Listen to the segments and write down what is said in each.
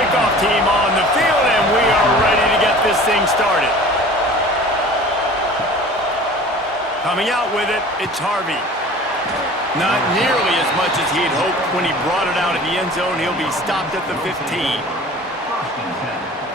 kickoff team on the field, and we are ready to get this thing started. Coming out with it, it's Harvey. Not nearly as much as he'd hoped when he brought it out of the end zone. He'll be stopped at the 15.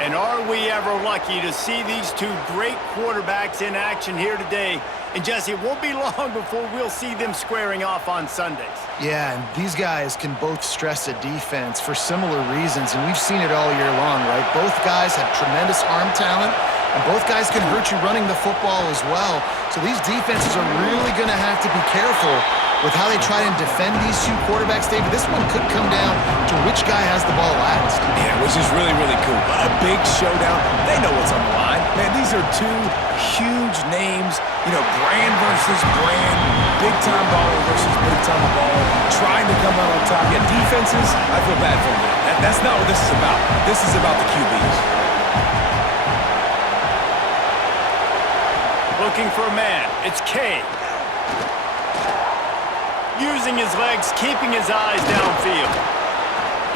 And are we ever lucky to see these two great quarterbacks in action here today? And Jesse, it won't be long before we'll see them squaring off on Sundays. Yeah, and these guys can both stress a defense for similar reasons, and we've seen it all year long, right? Both guys have tremendous arm talent, and both guys can hurt you running the football as well. So these defenses are really going to have to be careful with how they try and defend these two quarterbacks, David. This one could come down to which guy has the ball last. Yeah, which is really, really cool. A big showdown. They know what's on the line. Man, these are two huge names. You know, brand versus brand. Big-time baller versus big-time baller. Trying to come out on top. Yeah, defenses, I feel bad for them. That's not what this is about. This is about the QBs. Looking for a man. It's K. Using his legs, keeping his eyes downfield.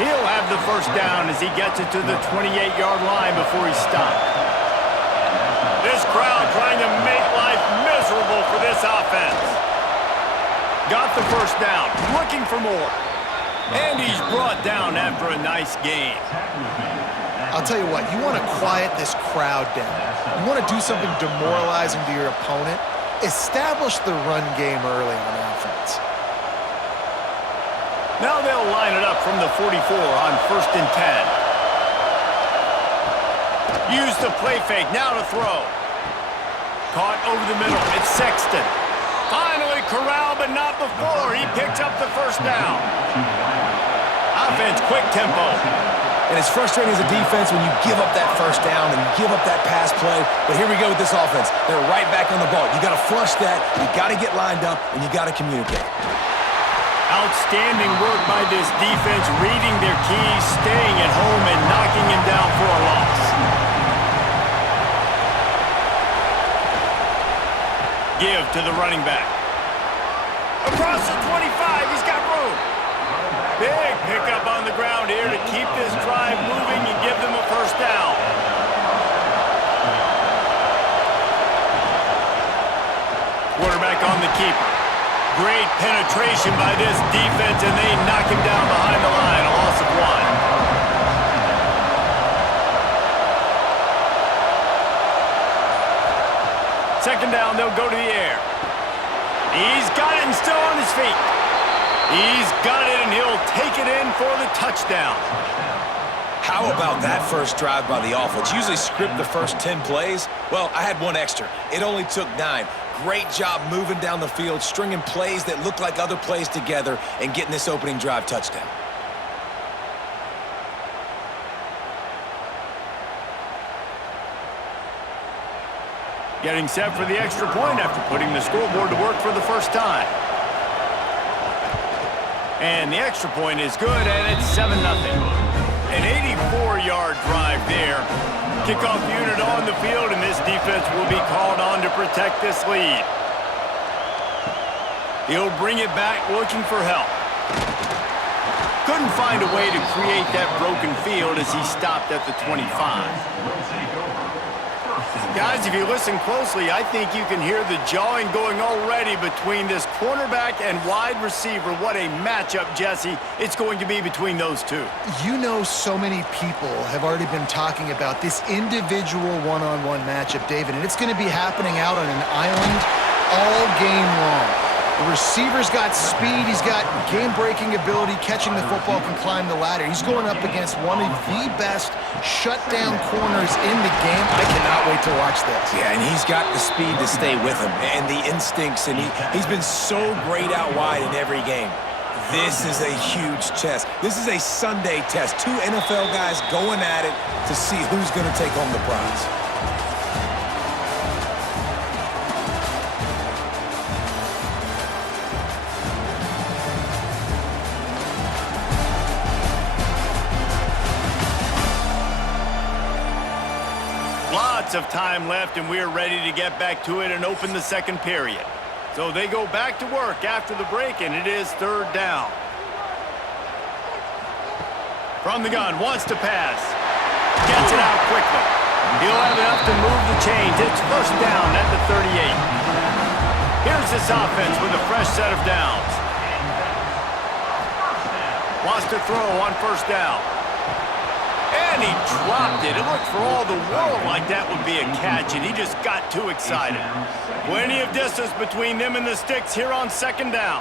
He'll have the first down as he gets it to the 28-yard line before he's stopped. This crowd trying to make life miserable for this offense. Got the first down, looking for more. And he's brought down after a nice gain. I'll tell you what, you want to quiet this crowd down. You want to do something demoralizing to your opponent. Establish the run game early on offense. Now they'll line it up from the 44 on 1st and 10. Use the play fake, now to throw. Caught over the middle, it's Sexton. Finally corralled, but not before. He picks up the first down. Offense, quick tempo. And it's frustrating as a defense when you give up that first down and you give up that pass play. But here we go with this offense. They're right back on the ball. You got to flush that, you got to get lined up, and you got to communicate. Outstanding work by this defense, reading their keys, staying at home, and knocking him down for a loss. Give to the running back. Across the 25, he's got room. Big pickup on the ground here to keep this drive moving and give them a first down. Quarterback on the keeper. Great penetration by this defense, and they knock him down behind the line, a loss of 1. Second down, they'll go to the air. He's got it and still on his feet. He's got it, and he'll take it in for the touchdown. How about that first drive by the offense? Usually script the first 10 plays. Well, I had one extra. It only took 9. Great job moving down the field, stringing plays that look like other plays together, and getting this opening drive touchdown. Getting set for the extra point after putting the scoreboard to work for the first time. And the extra point is good, and it's 7-0. An 84-yard drive there. Kickoff unit on the field, and this defense will be called on to protect this lead. He'll bring it back looking for help. Couldn't find a way to create that broken field as he stopped at the 25. Guys, if you listen closely, I think you can hear the jawing going already between this cornerback and wide receiver. What a matchup, Jesse, it's going to be between those two. You know, so many people have already been talking about this individual one-on-one matchup, David, and it's going to be happening out on an island all game long. The receiver's got speed, he's got game-breaking ability, catching the football, can climb the ladder. He's going up against one of the best shutdown corners in the game. I cannot wait to watch this. Yeah, and he's got the speed to stay with him and the instincts, and he's been so great out wide in every game. This is a huge test. This is a Sunday test. 2 NFL guys going at it to see who's going to take home the prize. Lots of time left, and we're ready to get back to it and open the second period. So they go back to work after the break, and it is 3rd down. From the gun, wants to pass. Gets it out quickly. He'll have enough to move the chains. It's first down at the 38. Here's this offense with a fresh set of downs. Wants to throw on first down. And he dropped it. It looked for all the world like that would be a catch, and he just got too excited. Plenty of distance between them and the sticks here on second down.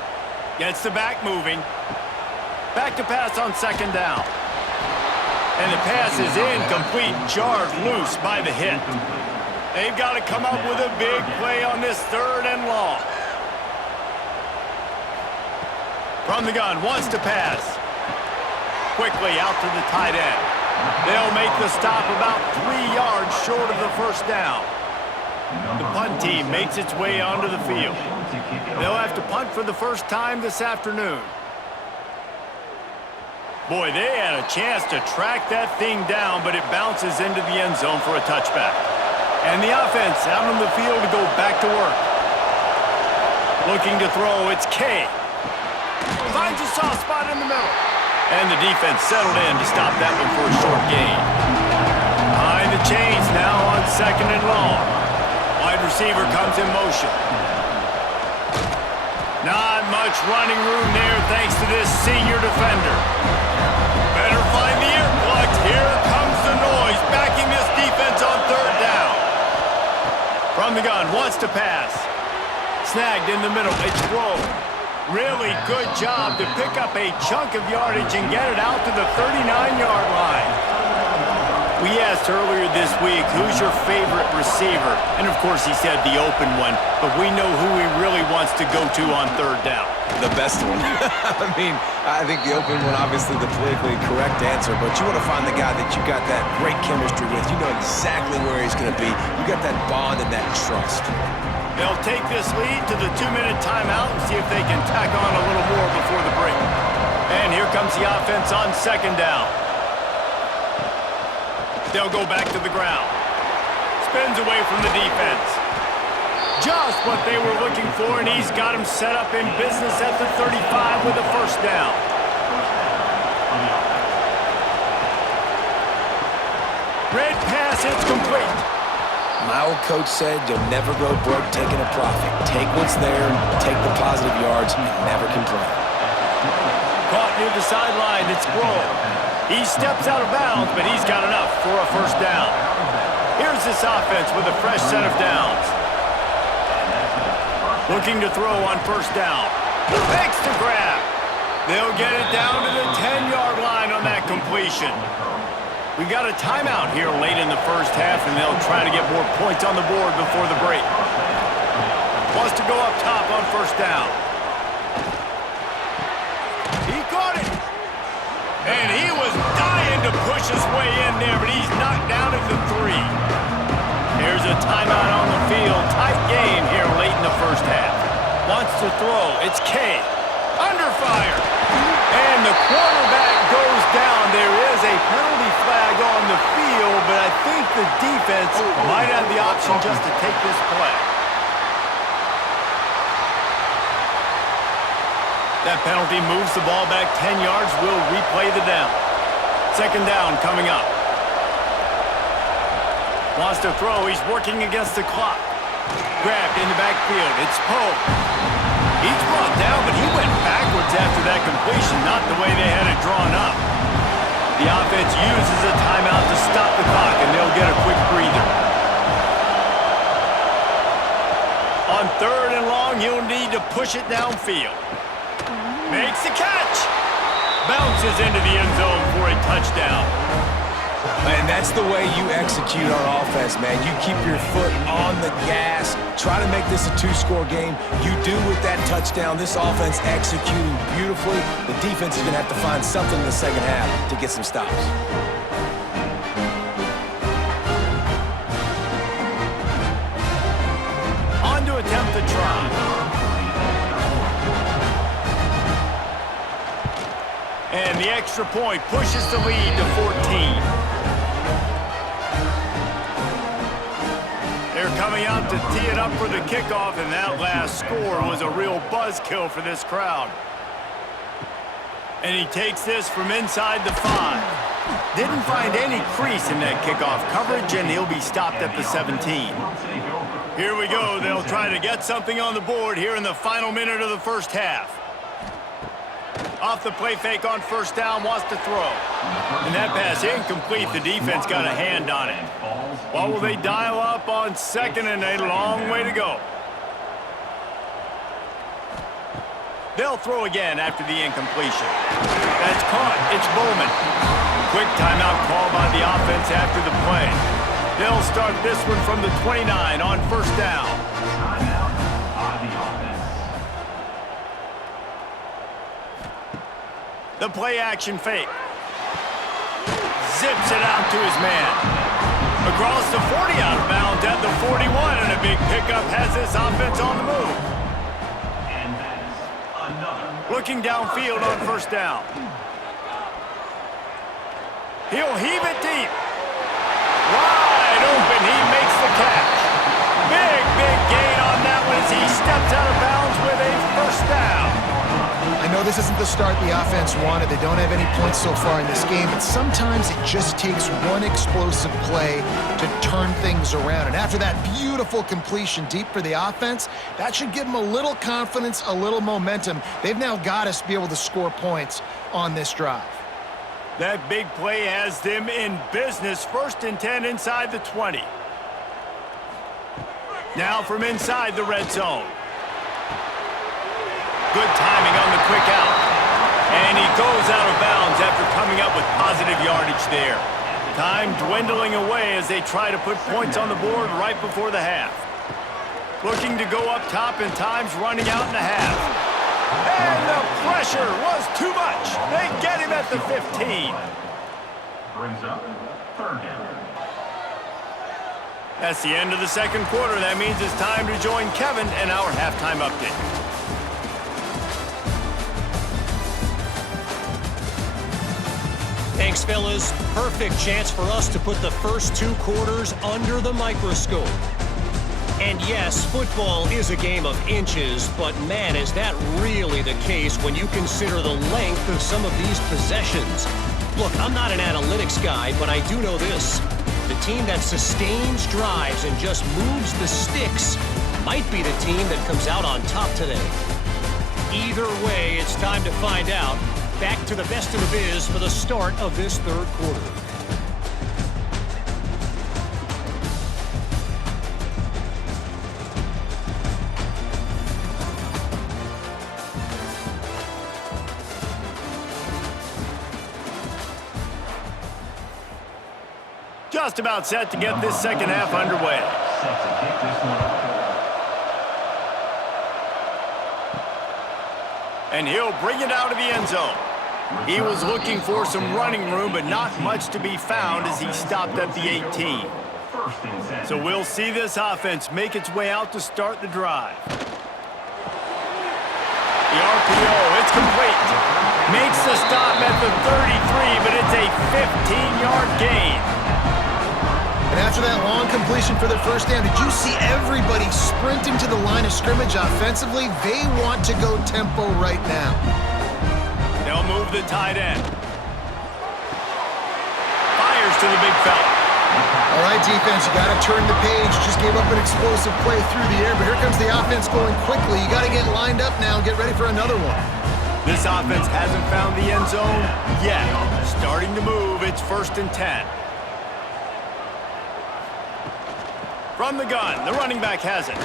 Gets the back moving. Back to pass on second down. And the pass is incomplete, jarred loose by the hit. They've got to come up with a big play on this third and long. From the gun, wants to pass. Quickly out to the tight end. They'll make the stop about 3 yards short of the first down. The punt team makes its way onto the field. They'll have to punt for the first time this afternoon. Boy, they had a chance to track that thing down, but it bounces into the end zone for a touchback. And the offense out on the field to go back to work. Looking to throw, it's K. Finds a soft spot in the middle. And the defense settled in to stop that one for a short gain. Behind the chains now on second and long. Wide receiver comes in motion. Not much running room there thanks to this senior defender. Better find the earplugs. Here comes the noise, backing this defense on third down. From the gun, wants to pass. Snagged in the middle, it's rolled. Really good job to pick up a chunk of yardage and get it out to the 39-yard line. We asked earlier this week, who's your favorite receiver? And of course he said the open one, but we know who he really wants to go to on third down. The best one. I mean, I think the open one, obviously the politically correct answer, but you want to find the guy that you got that great chemistry with. You know exactly where he's going to be. You got that bond and that trust. They'll take this lead to the 2-minute timeout and see if they can tack on a little more before the break. And here comes the offense on second down. They'll go back to the ground. Spins away from the defense. Just what they were looking for, and he's got him set up in business at the 35 with a first down. Red pass, it's complete. My old coach said you'll never go broke taking a profit. Take what's there, take the positive yards, and never complain. Caught near the sideline, it's Grohl. He steps out of bounds, but he's got enough for a first down. Here's this offense with a fresh set of downs. Looking to throw on first down. Makes the grab. They'll get it down to the 10-yard line on that completion. We got a timeout here late in the first half, and they'll try to get more points on the board before the break. Wants to go up top on first down. He caught it. And he was dying to push his way in there, but he's knocked down at the 3. There's a timeout on the field. Tight game here late in the first half. Wants to throw. It's K. Under fire. And the quarterback goes down. There is a penalty flag on the field, but I think the defense might have the option just to take this play. That penalty moves the ball back 10 yards. We'll replay the down. Second down coming up. Wants to throw. He's working against the clock. Grabbed in the backfield. It's Poe. He's brought down, but he went backwards after that completion, not the way they had it drawn up. The offense uses a timeout to stop the clock, and they'll get a quick breather. On third and long, he'll need to push it downfield. Makes the catch. Bounces into the end zone for a touchdown. And that's the way you execute on offense, man. You keep your foot on the gas. Try to make this a 2-score game. You do with that touchdown. This offense executing beautifully. The defense is going to have to find something in the second half to get some stops. On to attempt the try. And the extra point pushes the lead to 14. They're coming out to tee it up for the kickoff, and that last score was a real buzzkill for this crowd. And he takes this from inside the 5. Didn't find any crease in that kickoff coverage, and he'll be stopped at the 17. Here we go. They'll try to get something on the board here in the final minute of the first half. Off the play fake on first down, wants to throw. And that pass incomplete. The defense got a hand on it. What will they dial up on second, and a long way to go? They'll throw again after the incompletion. That's caught. It's Bowman. Quick timeout call by the offense after the play. They'll start this one from the 29 on first down. Timeout by the offense. The play action fake. Zips it out to his man. Across the 40, out of bounds at the 41, and a big pickup has this offense on the move. And that is another. Looking downfield on first down. He'll heave it deep. Wide open, he makes the catch. Big gain on that one as he steps out of bounds with a first down. I know this isn't the start the offense wanted. They don't have any points so far in this game, but sometimes it just takes one explosive play to turn things around. And after that beautiful completion deep for the offense, that should give them a little confidence, a little momentum. They've now got us to be able to score points on this drive. That big play has them in business. 1st and 10 inside the 20. Now from inside the red zone. Good timing on the quick out. And he goes out of bounds after coming up with positive yardage there. Time dwindling away as they try to put points on the board right before the half. Looking to go up top, and time's running out in the half. And the pressure was too much. They get him at the 15. Brings up third down. That's the end of the second quarter. That means it's time to join Kevin in our halftime update. Thanks, fellas. Perfect chance for us to put the first 2 quarters under the microscope. And yes, football is a game of inches, but man, is that really the case when you consider the length of some of these possessions. Look, I'm not an analytics guy, but I do know this. The team that sustains drives and just moves the sticks might be the team that comes out on top today. Either way, it's time to find out. Back to the best in the biz for the start of this third quarter. Just about set to get this second half underway. Set to kick this one off. And he'll bring it out of the end zone. He was looking for some running room, but not much to be found as he stopped at the 18. First and 10. So we'll see this offense make its way out to start the drive. The RPO, it's complete. Makes the stop at the 33, but it's a 15-yard gain. And after that long completion for the first down, did you see everybody sprinting to the line of scrimmage offensively? They want to go tempo right now. They'll move the tight end. Fires to the big fella. All right, defense, you got to turn the page. Just gave up an explosive play through the air, but here comes the offense going quickly. You got to get lined up now and get ready for another one. This offense hasn't found the end zone yet. Starting to move, it's 1st and 10. From the gun, the running back has it.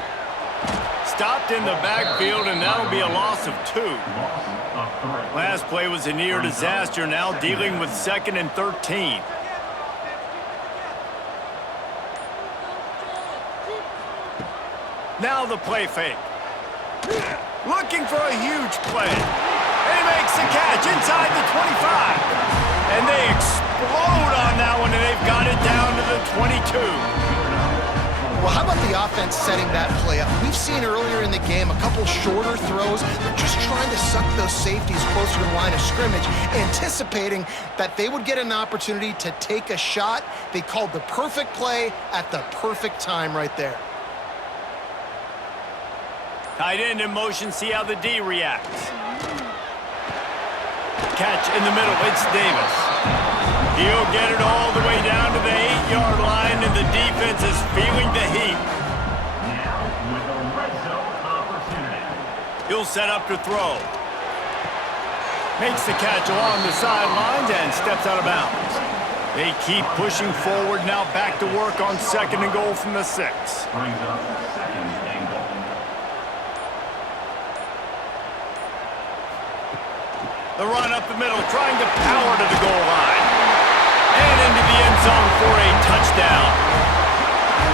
Stopped in the backfield, and that'll be a loss of 2. Last play was a near disaster, now dealing with 2nd and 13. Now the play fake. Looking for a huge play. And he makes the catch inside the 25. And they explode on that one, and they've got it down to the 22. Well, how about the offense setting that play up? We've seen earlier in the game a couple shorter throws. They're just trying to suck those safeties closer to the line of scrimmage, anticipating that they would get an opportunity to take a shot. They called the perfect play at the perfect time right there. Tight end in motion, see how the D reacts. Catch in the middle, it's Davis. He'll get it all the way down to the 8-yard line, and the defense is feeling the heat. Now with a red zone opportunity. He'll set up to throw. Makes the catch along the sidelines and steps out of bounds. They keep pushing forward, now back to work on 2nd and goal from the 6. Brings up 2nd and goal. The run up the middle, trying to power to the goal line. And into the end zone for a touchdown.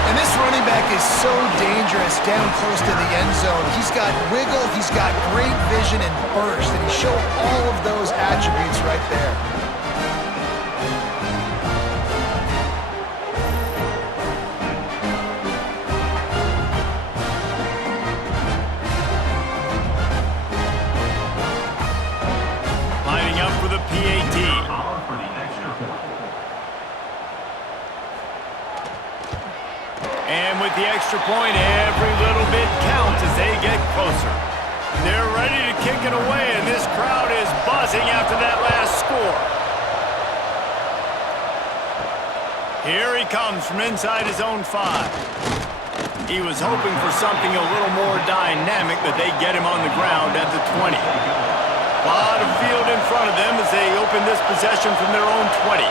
And this running back is so dangerous down close to the end zone. He's got wiggle, he's got great vision and burst, and he showed all of those attributes right there. Lining up for the PAT. Power for the extra point. And with the extra point, every little bit counts as they get closer. They're ready to kick it away, and this crowd is buzzing after that last score. Here he comes from inside his own 5. He was hoping for something a little more dynamic, but they get him on the ground at the 20. A lot of field in front of them as they open this possession from their own 20.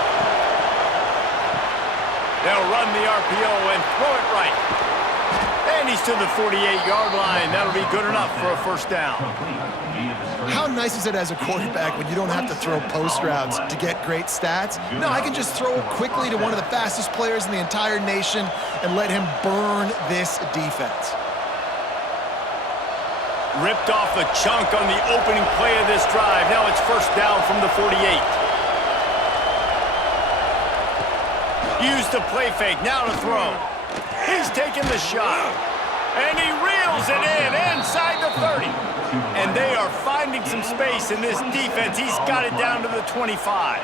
They'll run the RPO and throw it right. And he's to the 48-yard line. That'll be good enough for a first down. How nice is it as a quarterback when you don't have to throw post routes to get great stats? No, I can just throw it quickly to one of the fastest players in the entire nation and let him burn this defense. Ripped off a chunk on the opening play of this drive. Now it's first down from the 48. Used the play fake, now to throw. He's taking the shot. And he reels it in inside the 30. And they are finding some space in this defense. He's got it down to the 25.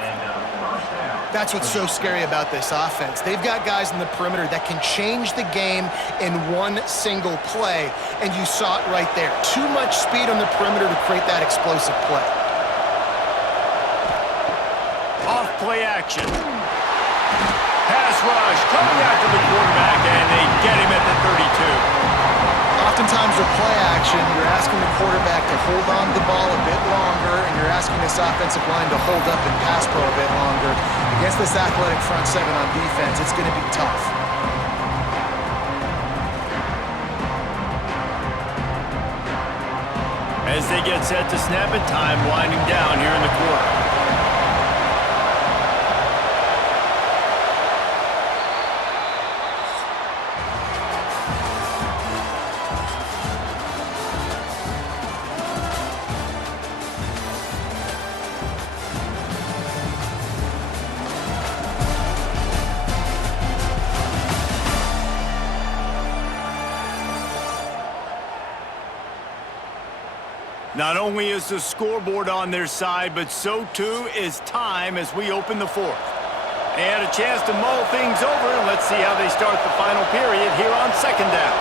That's what's so scary about this offense. They've got guys in the perimeter that can change the game in one single play, and you saw it right there. Too much speed on the perimeter to create that explosive play. Off play action. Pass rush coming after the quarterback, and they get him at the 32. Oftentimes with play action, you're asking the quarterback to hold on to the ball a bit longer, and you're asking this offensive line to hold up and pass pro a bit longer. Against this athletic front 7 on defense, it's going to be tough. As they get set to snap it, time winding down here in the quarter. Not only is the scoreboard on their side, but so too is time as we open the 4th. They had a chance to mull things over, and let's see how they start the final period here on 2nd down.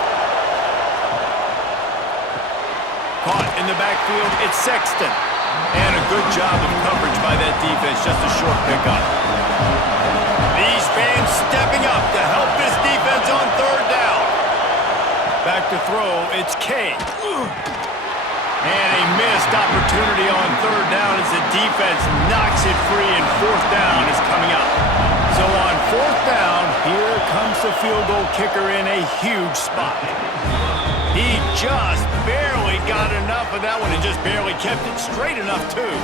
Caught in the backfield, it's Sexton. And a good job of coverage by that defense, just a short pickup. These fans stepping up to help this defense on 3rd down. Back to throw, it's K. And a missed opportunity on 3rd down as the defense knocks it free, and 4th down is coming up. So on 4th down, here comes the field goal kicker in a huge spot. He just barely got enough of that one and just barely kept it straight enough, too.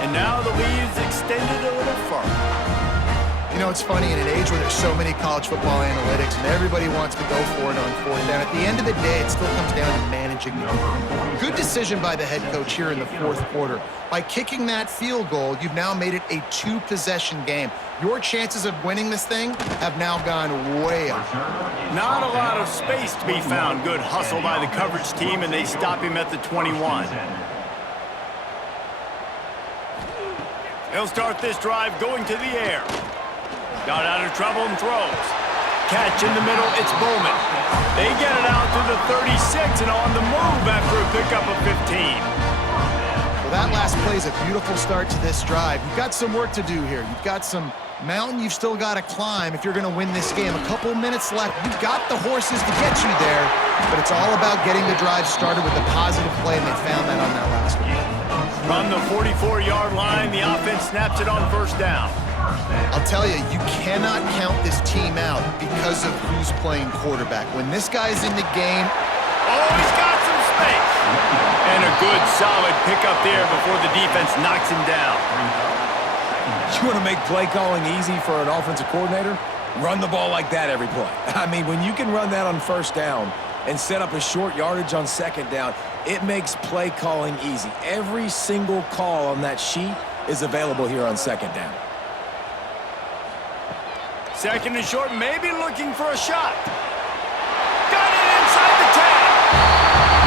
And now the lead is extended a little further. You know, it's funny, in an age where there's so many college football analytics and everybody wants to go for it on 4th down, at the end of the day, it still comes down to managing the game. Good decision by the head coach here in the 4th quarter. By kicking that field goal, you've now made it a 2-possession game. Your chances of winning this thing have now gone way up. Not a lot of space to be found. Good hustle by the coverage team, and they stop him at the 21. He'll start this drive going to the air. Got out of trouble and throws. Catch in the middle, it's Bowman. They get it out to the 36 and on the move after a pickup of 15. Well, that last play is a beautiful start to this drive. You've got some work to do here. You've got some Mountain you've still got to climb if you're going to win this game. A couple minutes left. You've got the horses to get you there, but it's all about getting the drive started with a positive play, and they found that on that last one. From the 44-yard line, the offense snaps it on first down. I'll tell you, you cannot count this team out because of who's playing quarterback. When this guy's in the game... Oh, he's got some space. And a good, solid pickup there before the defense knocks him down. You want to make play calling easy for an offensive coordinator? Run the ball like that every play. I mean, when you can run that on first down and set up a short yardage on second down, it makes play calling easy. Every single call on that sheet is available here on second down. Second and short, maybe looking for a shot. Got it inside the 10.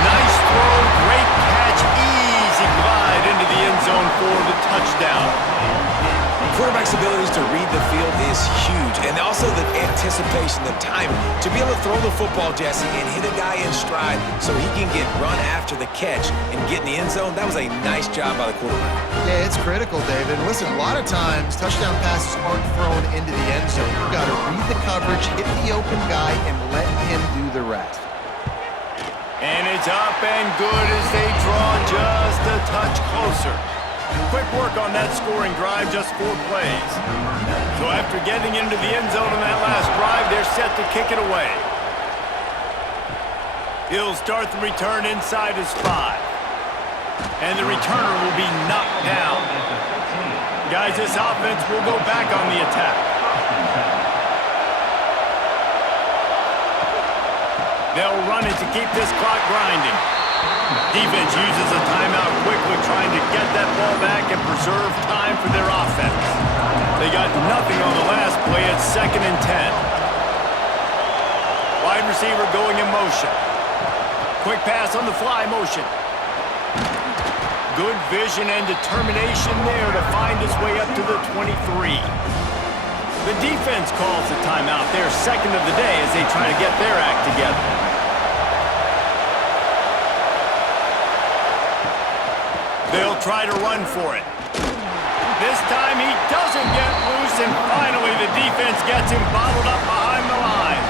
Nice throw, great catch, easy glide into the end zone for the touchdown. Quarterback's abilities to read the field is huge, and also the anticipation, the timing. To be able to throw the football, Jesse, and hit a guy in stride so he can get run after the catch and get in the end zone, that was a nice job by the quarterback. Yeah, it's critical, David. Listen, a lot of times touchdown passes aren't thrown into the end zone. You've got to read the coverage, hit the open guy, and let him do the rest. And it's up and good as they draw just a touch closer. Quick work on that scoring drive, just 4 plays. So after getting into the end zone on that last drive, they're set to kick it away. He'll start the return inside his 5. And the returner will be knocked down. Guys, this offense will go back on the attack. They'll run it to keep this clock grinding. Defense uses a timeout quickly, trying to get that ball back and preserve time for their offense. They got nothing on the last play. It's 2nd and 10. Wide receiver going in motion. Quick pass on the fly motion. Good vision and determination there to find his way up to the 23. The defense calls the timeout, their second of the day, as they try to get their act together. They'll try to run for it. This time he doesn't get loose, and finally the defense gets him bottled up behind the line.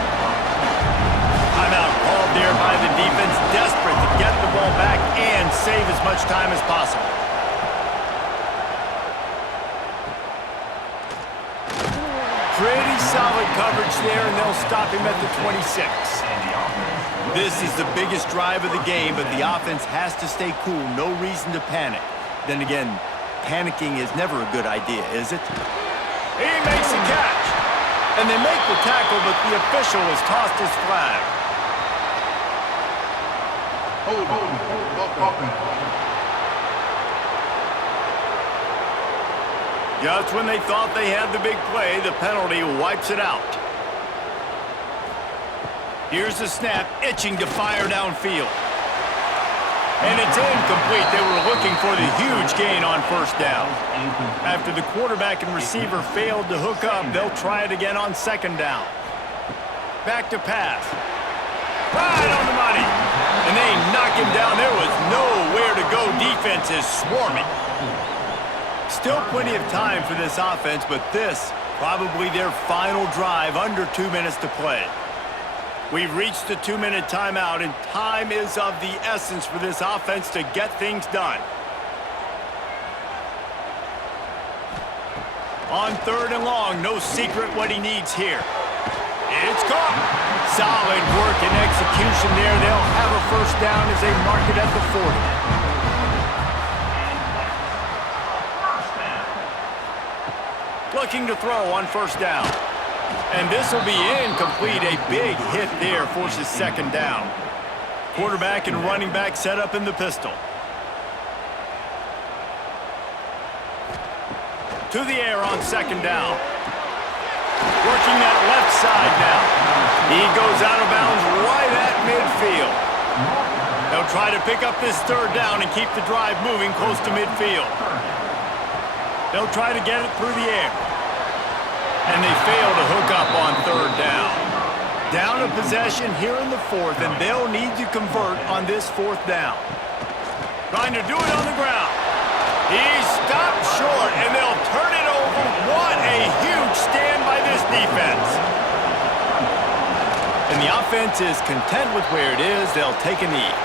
Timeout called there by the defense, desperate to get the ball back and save as much time as possible. Pretty solid coverage there, and they'll stop him at the 26. This is the biggest drive of the game, but the offense has to stay cool. No reason to panic. Then again, panicking is never a good idea, is it? He makes the catch. And they make the tackle, but the official has tossed his flag. Just when they thought they had the big play, the penalty wipes it out. Here's the snap, itching to fire downfield. And it's incomplete. They were looking for the huge gain on first down. After the quarterback and receiver failed to hook up, they'll try it again on second down. Back to pass. Right on the money. And they knock him down. There was nowhere to go. Defense is swarming. Still plenty of time for this offense, but this, probably their final drive, under 2 minutes to play. We've reached the 2-minute timeout, and time is of the essence for this offense to get things done. On 3rd and long, no secret what he needs here. It's caught. Solid work and execution there. They'll have a first down as they mark it at the 40. Looking to throw on first down. And this will be incomplete. A big hit there forces second down. Quarterback and running back set up in the pistol. To the air on second down. Working that left side now. He goes out of bounds right at midfield. They'll try to pick up this 3rd down and keep the drive moving close to midfield. They'll try to get it through the air. And they fail to hook up on 3rd down. Down a possession here in the 4th, and they'll need to convert on this 4th down. Trying to do it on the ground. He stopped short, and they'll turn it over. What a huge defense is content with where it is, they'll take a knee.